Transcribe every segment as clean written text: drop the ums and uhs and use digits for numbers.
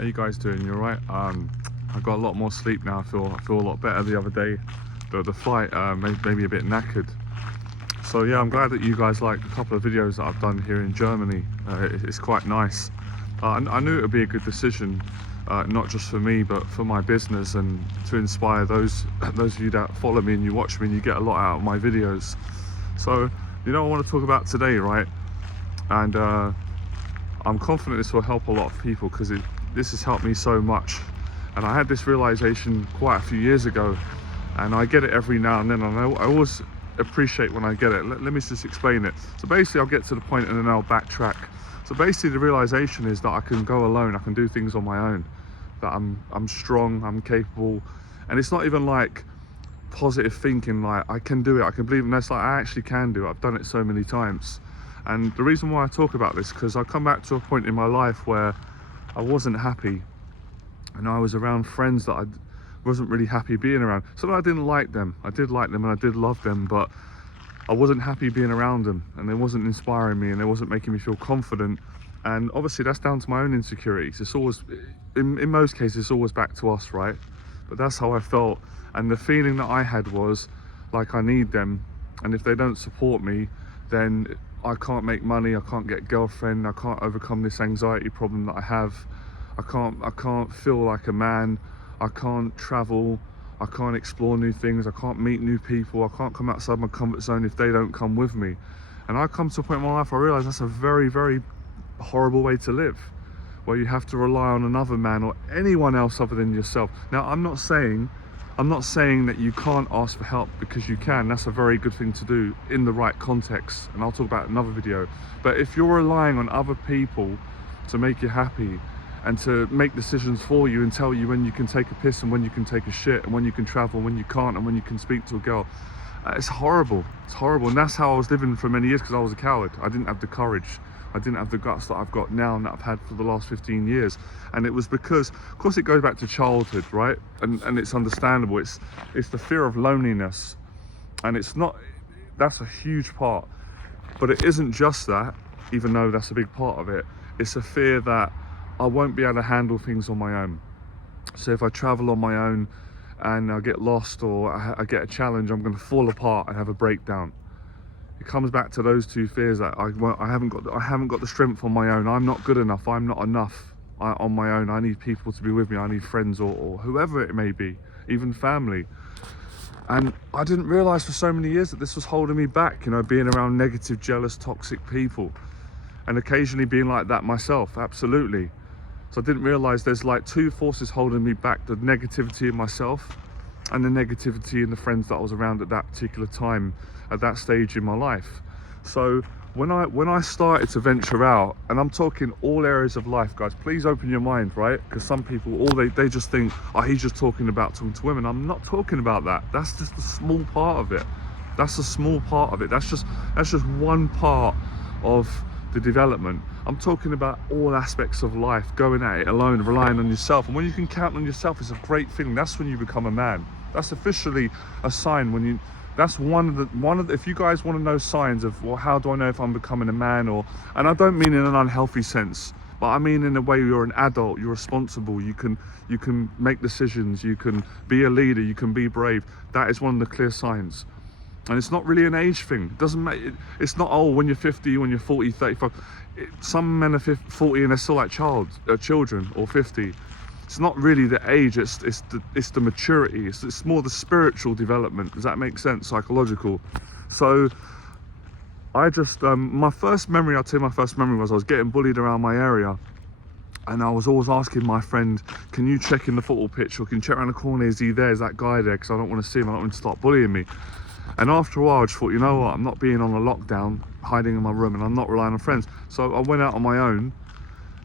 How you guys doing? You alright? I got a lot more sleep now. I feel a lot better the other day. The flight made me a bit knackered. So yeah, I'm glad that you guys liked a couple of videos that I've done here in Germany. It's quite nice. I knew it would be a good decision, not just for me, but for my business and to inspire those of you that follow me and you watch me and you get a lot out of my videos. So, you know, I want to talk about today, right? And I'm confident this will help a lot of people because this has helped me so much. And I had this realization quite a few years ago, and I get it every now and then, and I always appreciate when I get it. Let me just explain it. So basically I'll get to the point and then I'll backtrack. So basically the realization is that I can go alone, I can do things on my own, that I'm strong, I'm capable. And it's not even like positive thinking, like I can do it, I can believe in this, like I actually can do it. I've done it so many times. And the reason why I talk about this, because I come back to a point in my life where I wasn't happy, and I was around friends that I wasn't really happy being around. So I didn't like them. I did like them and I did love them, but I wasn't happy being around them, and they wasn't inspiring me and they wasn't making me feel confident. And obviously that's down to my own insecurities. It's always, in most cases, it's always back to us, right? But that's how I felt. And the feeling that I had was like I need them, and if they don't support me, then I can't make money, I can't get a girlfriend, I can't overcome this anxiety problem that I have. I can't feel like a man, I can't travel, I can't explore new things, I can't meet new people, I can't come outside my comfort zone if they don't come with me. And I come to a point in my life where I realise that's a very, very horrible way to live, where you have to rely on another man or anyone else other than yourself. Now, I'm not saying that you can't ask for help, because you can. That's a very good thing to do in the right context, and I'll talk about it in another video. But if you're relying on other people to make you happy and to make decisions for you and tell you when you can take a piss and when you can take a shit and when you can travel and when you can't and when you can speak to a girl, it's horrible. It's horrible. And that's how I was living for many years, because I was a coward. I didn't have the courage. I didn't have the guts that I've got now and that I've had for the last 15 years. And it was because, of course, it goes back to childhood, right? And it's understandable. It's the fear of loneliness. And it's not, that's a huge part. But it isn't just that, even though that's a big part of it. It's a fear that I won't be able to handle things on my own. So if I travel on my own and I get lost or I get a challenge, I'm going to fall apart and have a breakdown. It comes back to those two fears, that I haven't got the strength on my own. I'm not good enough. I'm not enough on my own. I need people to be with me. I need friends or whoever it may be, even family. And I didn't realise for so many years that this was holding me back, you know, being around negative, jealous, toxic people, and occasionally being like that myself, absolutely. So I didn't realise there's like two forces holding me back: the negativity in myself and the negativity in the friends that I was around at that particular time, at that stage in my life. So when I started to venture out, and I'm talking all areas of life, guys, please open your mind, right? Because some people, they just think, oh, he's just talking to women. I'm not talking about that. That's just a small part of it. That's a small part of it. That's just one part of the development. I'm talking about all aspects of life, going at it alone, relying on yourself. And when you can count on yourself, it's a great feeling. That's when you become a man. That's officially a sign when you, that's one of the, if you guys want to know signs of, well, how do I know if I'm becoming a man? Or, and I don't mean in an unhealthy sense, but I mean in a way you're an adult, you're responsible, you can make decisions, you can be a leader, you can be brave. That is one of the clear signs. And it's not really an age thing. It doesn't matter. It's not, oh, when you're 50, when you're 40, 35. Some men are 40 and they're still like children, or 50. It's not really the age, it's the maturity. It's more the spiritual development. Does that make sense? Psychological. So I just, my first memory was I was getting bullied around my area. And I was always asking my friend, can you check in the football pitch, or can you check around the corner, is he there, is that guy there? Because I don't want to see him, I don't want him to start bullying me. And after a while I just thought, you know what, I'm not being on a lockdown, hiding in my room, and I'm not relying on friends. So I went out on my own,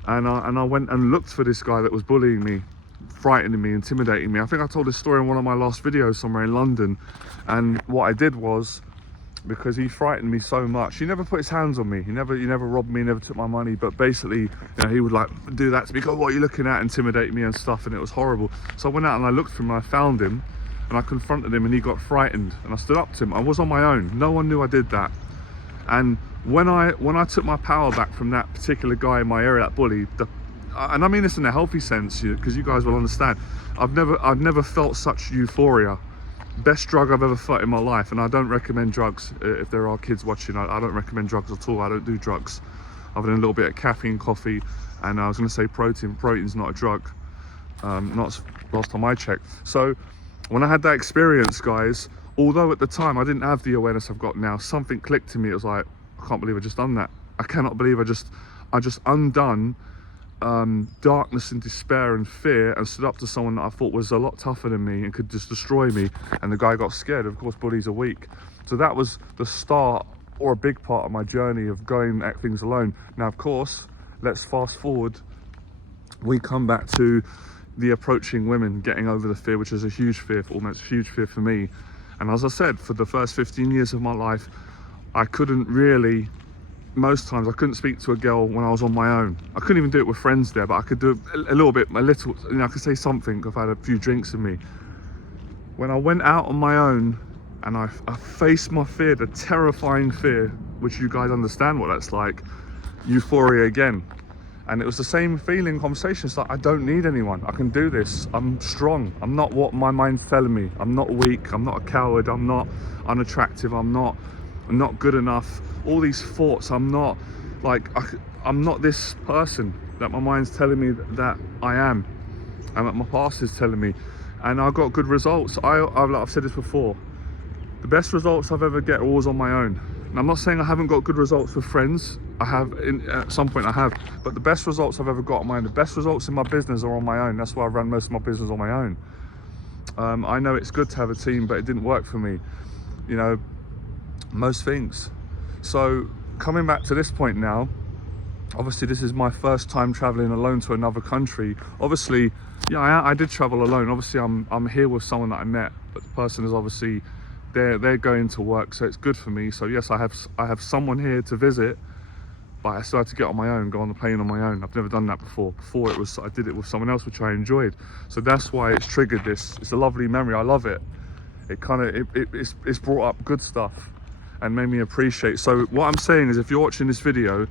and I went and looked for this guy that was bullying me, frightening me, intimidating me. I think I told this story in one of my last videos somewhere in London. And what I did was, because he frightened me so much, he never put his hands on me, he never robbed me, never took my money, but basically, you know, he would like do that to me, go, what are you looking at, intimidate me and stuff, and it was horrible. So I went out and I looked for him, and I found him, and I confronted him, and he got frightened, and I stood up to him. I was on my own, no one knew I did that. And when I took my power back from that particular guy in my area, that bully, and I mean this in a healthy sense, because you guys will understand. I've never felt such euphoria. Best drug I've ever felt in my life, and I don't recommend drugs. If there are kids watching, I don't recommend drugs at all. I don't do drugs, other than a little bit of caffeine, coffee, and I was going to say protein. Protein's not a drug, not last time I checked. So when I had that experience, guys, although at the time I didn't have the awareness I've got now, something clicked to me. It was like, I can't believe I just done that. I cannot believe I just undone darkness and despair and fear, and stood up to someone that I thought was a lot tougher than me and could just destroy me, and the guy got scared. Of course, bullies are weak. So that was the start, or a big part of my journey of going at things alone. Now, of course, let's fast forward. We come back to the approaching women, getting over the fear, which is a huge fear, almost huge fear for me. And as I said, for the first 15 years of my life, I couldn't really, most times I couldn't speak to a girl when I was on my own. I couldn't even do it with friends there, but I could do a little bit, I could say something if I had a few drinks in me. When I went out on my own and I faced my fear, the terrifying fear, which you guys understand what that's like, euphoria again. And it was the same feeling, conversations like, I don't need anyone, I can do this, I'm strong, I'm not what my mind's telling me, I'm not weak, I'm not a coward, I'm not unattractive, I'm not good enough. All these thoughts, I'm not this person that my mind's telling me that I am, and that my past is telling me. And I got good results. I've said this before, the best results I've ever get are always on my own. And I'm not saying I haven't got good results with friends. I have, at some point I have, but the best results I've ever got on my own, the best results in my business are on my own. That's why I run most of my business on my own. I know it's good to have a team, but it didn't work for me, you know, most things. So coming back to this point now, obviously this is my first time traveling alone to another country. Obviously, yeah, I did travel alone. Obviously I'm here with someone that I met, but the person is obviously, they're going to work, so it's good for me. So yes, I have someone here to visit, but I still had to get on my own, go on the plane on my own. I've never done that before. Before I did it with someone else, which I enjoyed. So that's why it's triggered this. It's a lovely memory. I love it. It kind of it's brought up good stuff and made me appreciate. So what I'm saying is, if you're watching this video,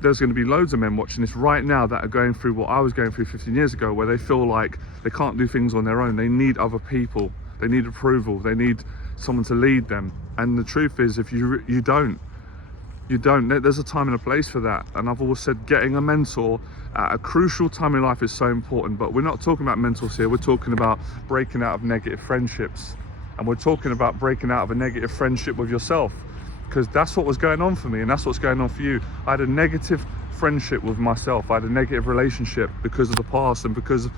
there's going to be loads of men watching this right now that are going through what I was going through 15 years ago, where they feel like they can't do things on their own. They need other people. They need approval. They need someone to lead them. And the truth is, if you don't, there's a time and a place for that. And I've always said, getting a mentor at a crucial time in life is so important. But we're not talking about mentors here. We're talking about breaking out of negative friendships. And we're talking about breaking out of a negative friendship with yourself, because that's what was going on for me, and that's what's going on for you. I had a negative friendship with myself. I had a negative relationship because of the past, and because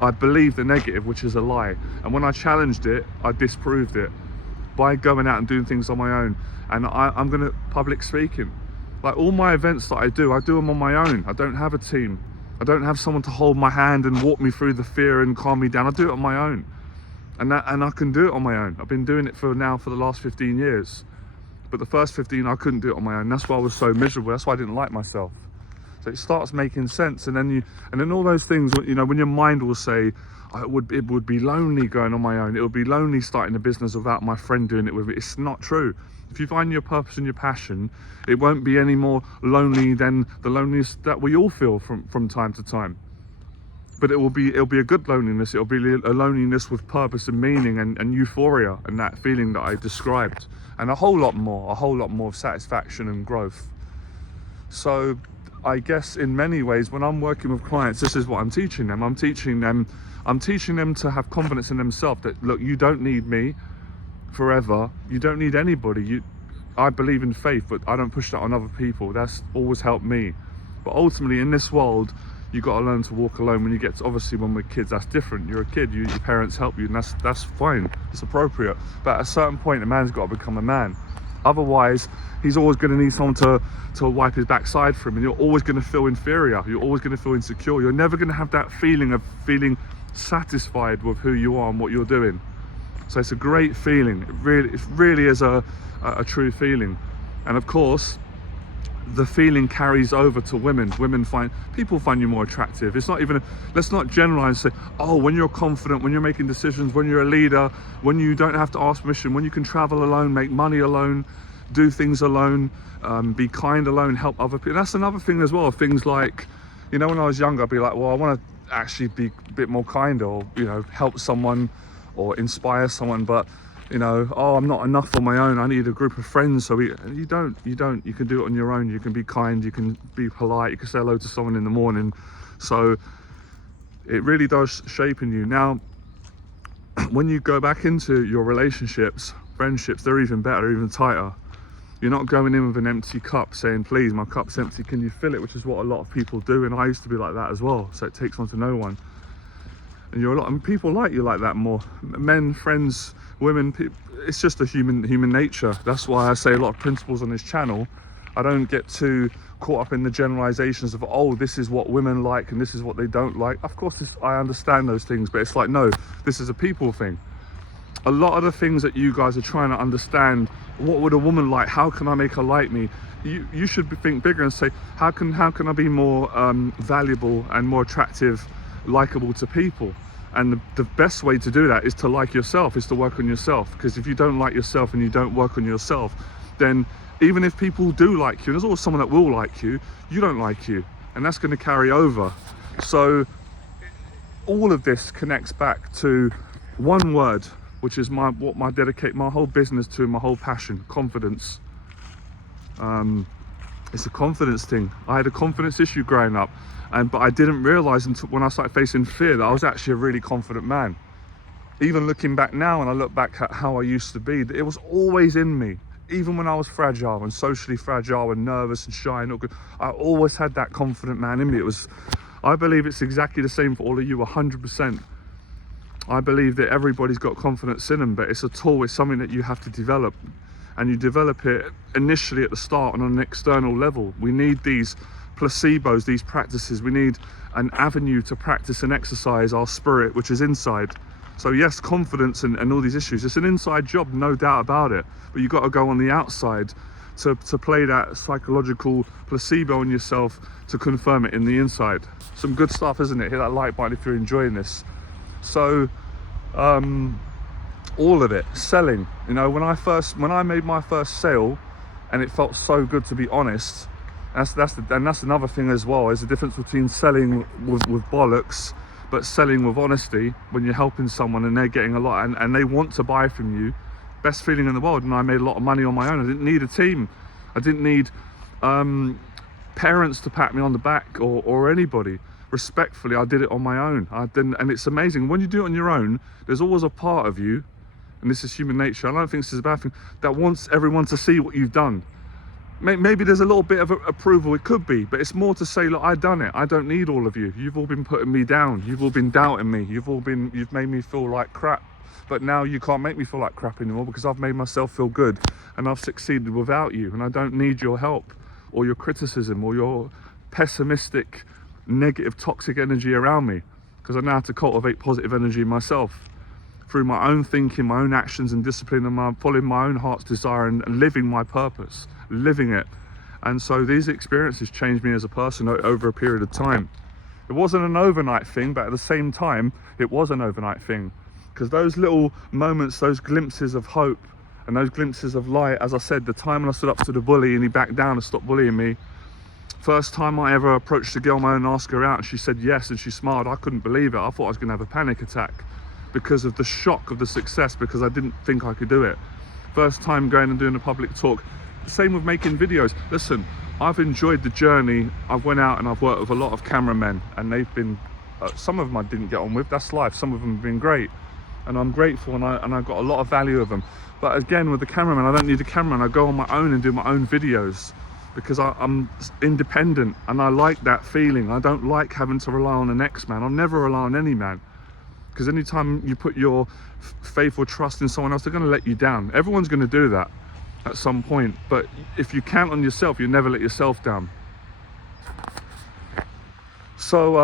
I believed the negative, which is a lie. And when I challenged it, I disproved it by going out and doing things on my own. And I'm gonna public speaking, like all my events that I do them on my own. I don't have a team. I don't have someone to hold my hand and walk me through the fear and calm me down. I do it on my own. And I can do it on my own. I've been doing it for the last 15 years. But the first 15, I couldn't do it on my own. That's why I was so miserable. That's why I didn't like myself. So it starts making sense. And then all those things, you know, when your mind will say, it would be lonely going on my own. It would be lonely starting a business without my friend doing it with me. It's not true. If you find your purpose and your passion, it won't be any more lonely than the loneliness that we all feel from time to time. But it'll be a good loneliness. It'll be a loneliness with purpose and meaning and euphoria and that feeling that I described, and a whole lot more of satisfaction and growth. So I guess in many ways, when I'm working with clients, this is what I'm teaching them. I'm teaching them to have confidence in themselves, that look, you don't need me forever. You don't need anybody. I believe in faith, but I don't push that on other people. That's always helped me. But ultimately in this world, you got to learn to walk alone. When you get to, obviously when we're kids, that's different. You're a kid, your parents help you, and that's fine, it's appropriate. But at a certain point, a man's got to become a man. Otherwise, he's always going to need someone to wipe his backside for him, and you're always going to feel inferior. You're always going to feel insecure. You're never going to have that feeling of feeling satisfied with who you are and what you're doing. So it's a great feeling. It really is a true feeling. And of course, the feeling carries over to women. People find you more attractive. It's not even, let's not generalize and say, oh, when you're confident, when you're making decisions, when you're a leader, when you don't have to ask permission, when you can travel alone, make money alone, do things alone, be kind alone, help other people. That's another thing as well. Things like You know, when I was younger, I'd be like, well, I want to actually be a bit more kind, or, you know, help someone or inspire someone, but, you know, oh, I'm not enough on my own, I need a group of friends. So you don't, you can do it on your own. You can be kind, you can be polite, you can say hello to someone in the morning. So it really does shape in you. Now, when you go back into your relationships, friendships, they're even better, even tighter. You're not going in with an empty cup saying, please, my cup's empty, can you fill it? Which is what a lot of people do, and I used to be like that as well. So it takes one to know one. And you're a lot, and people like you like that more. Men, friends, women, it's just a human nature. That's why I say a lot of principles on this channel. I don't get too caught up in the generalizations of, oh, this is what women like and this is what they don't like. Of course, I understand those things, but it's like, no, this is a people thing. A lot of the things that you guys are trying to understand, what would a woman like? How can I make her like me? You should think bigger and say, how can I be more valuable and more attractive, likable to people? And the best way to do that is to like yourself, is to work on yourself. Because if you don't like yourself and you don't work on yourself, then even if people do like you, and there's always someone that will like you, you don't like you, and that's going to carry over. So all of this connects back to one word, which is what I dedicate my whole business to, my whole passion: confidence. It's a confidence thing. I had a confidence issue growing up, but I didn't realize until when I started facing fear that I was actually a really confident man. Even looking back now, and I look back at how I used to be, it was always in me. Even when I was fragile and socially fragile and nervous and shy and not good, I always had that confident man in me. I believe it's exactly the same for all of you, 100%. I believe that everybody's got confidence in them, but it's a tool, it's something that you have to develop. And you develop it initially at the start on an external level. We need these placebos, these practices. We need an avenue to practice and exercise our spirit, which is inside. So yes, confidence and all these issues, it's an inside job, no doubt about it. But you've got to go on the outside to play that psychological placebo on yourself to confirm it in the inside. Some good stuff, isn't it? Hit that like button if you're enjoying this. So all of it, selling, you know, when I made my first sale, and it felt so good to be honest. That's another thing as well. There's a difference between selling with bollocks, but selling with honesty. When you're helping someone and they're getting a lot and they want to buy from you, best feeling in the world. And I made a lot of money on my own. I didn't need a team. I didn't need parents to pat me on the back or anybody. Respectfully, I did it on my own. And it's amazing when you do it on your own. There's always a part of you, and this is human nature, I don't think this is a bad thing, that wants everyone to see what you've done. Maybe there's a little bit of approval, it could be, but it's more to say, look, I've done it. I don't need all of you. You've all been putting me down. You've all been doubting me. You've made me feel like crap. But now you can't make me feel like crap anymore, because I've made myself feel good and I've succeeded without you, and I don't need your help or your criticism or your pessimistic, negative, toxic energy around me, because I know how to cultivate positive energy myself through my own thinking, my own actions and discipline, and following my own heart's desire and living my purpose, living it. And so these experiences changed me as a person over a period of time. It wasn't an overnight thing, but at the same time, it was an overnight thing, because those little moments, those glimpses of hope and those glimpses of light, as I said, the time when I stood up to the bully and he backed down and stopped bullying me, first time I ever approached a girl my own and asked her out, and she said yes, and she smiled. I couldn't believe it. I thought I was going to have a panic attack because of the shock of the success, because I didn't think I could do it. First time going and doing a public talk. Same with making videos. Listen, I've enjoyed the journey. I've went out and I've worked with a lot of cameramen, and they've been, some of them I didn't get on with, that's life. Some of them have been great, and I'm grateful, and I got a lot of value of them. But again, with the cameraman, I don't need a cameraman. I go on my own and do my own videos, because I'm independent and I like that feeling. I don't like having to rely on the next man. I'll never rely on any man, because anytime you put your faith or trust in someone else, they're going to let you down. Everyone's going to do that at some point, but if you count on yourself, you never let yourself down. So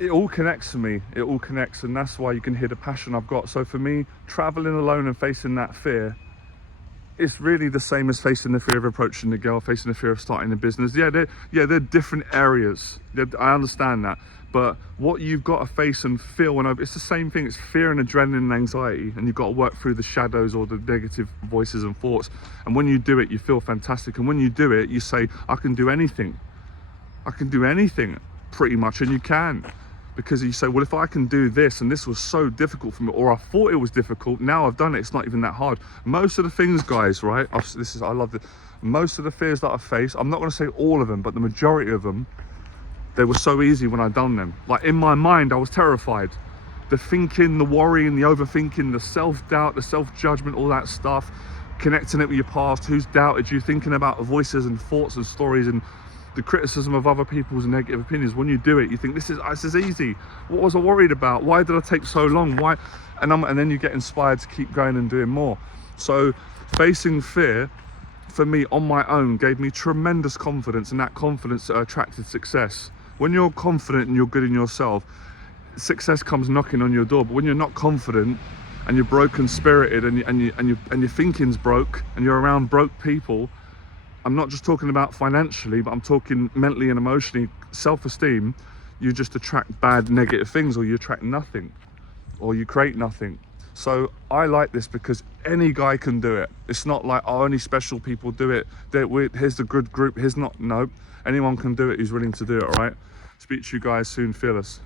it all connects to me. It all connects, and that's why you can hear the passion I've got. So for me, traveling alone and facing that fear, it's really the same as facing the fear of approaching the girl, facing the fear of starting a business. They're different areas. I understand that. But what you've got to face and feel, it's the same thing. It's fear and adrenaline and anxiety, and you've got to work through the shadows or the negative voices and thoughts. And when you do it, you feel fantastic. And when you do it, you say, I can do anything. I can do anything pretty much, and you can. Because you say, well, if I can do this, and this was so difficult for me, or I thought it was difficult, now I've done it, it's not even that hard. Most of the things, guys, right, I love it. Most of the fears that I face, I'm not going to say all of them, but the majority of them, they were so easy when I done them. Like, in my mind, I was terrified. The thinking, the worrying, the overthinking, the self-doubt, the self-judgment, all that stuff, connecting it with your past, who's doubted you, thinking about voices and thoughts and stories, and the criticism of other people's negative opinions. When you do it, you think, this is easy. What was I worried about? Why did I take so long? Why? And then you get inspired to keep going and doing more. So facing fear, for me, on my own, gave me tremendous confidence, and that confidence attracted success. When you're confident and you're good in yourself, success comes knocking on your door. But when you're not confident and you're broken spirited, and your thinking's broke, and you're around broke people, I'm not just talking about financially, but I'm talking mentally and emotionally, self-esteem, you just attract bad, negative things, or you attract nothing, or you create nothing. So I like this because any guy can do it. It's not like, oh, only special people do it. Here's the good group, here's not. No, anyone can do it who's willing to do it, all right? Speak to you guys soon, fearless.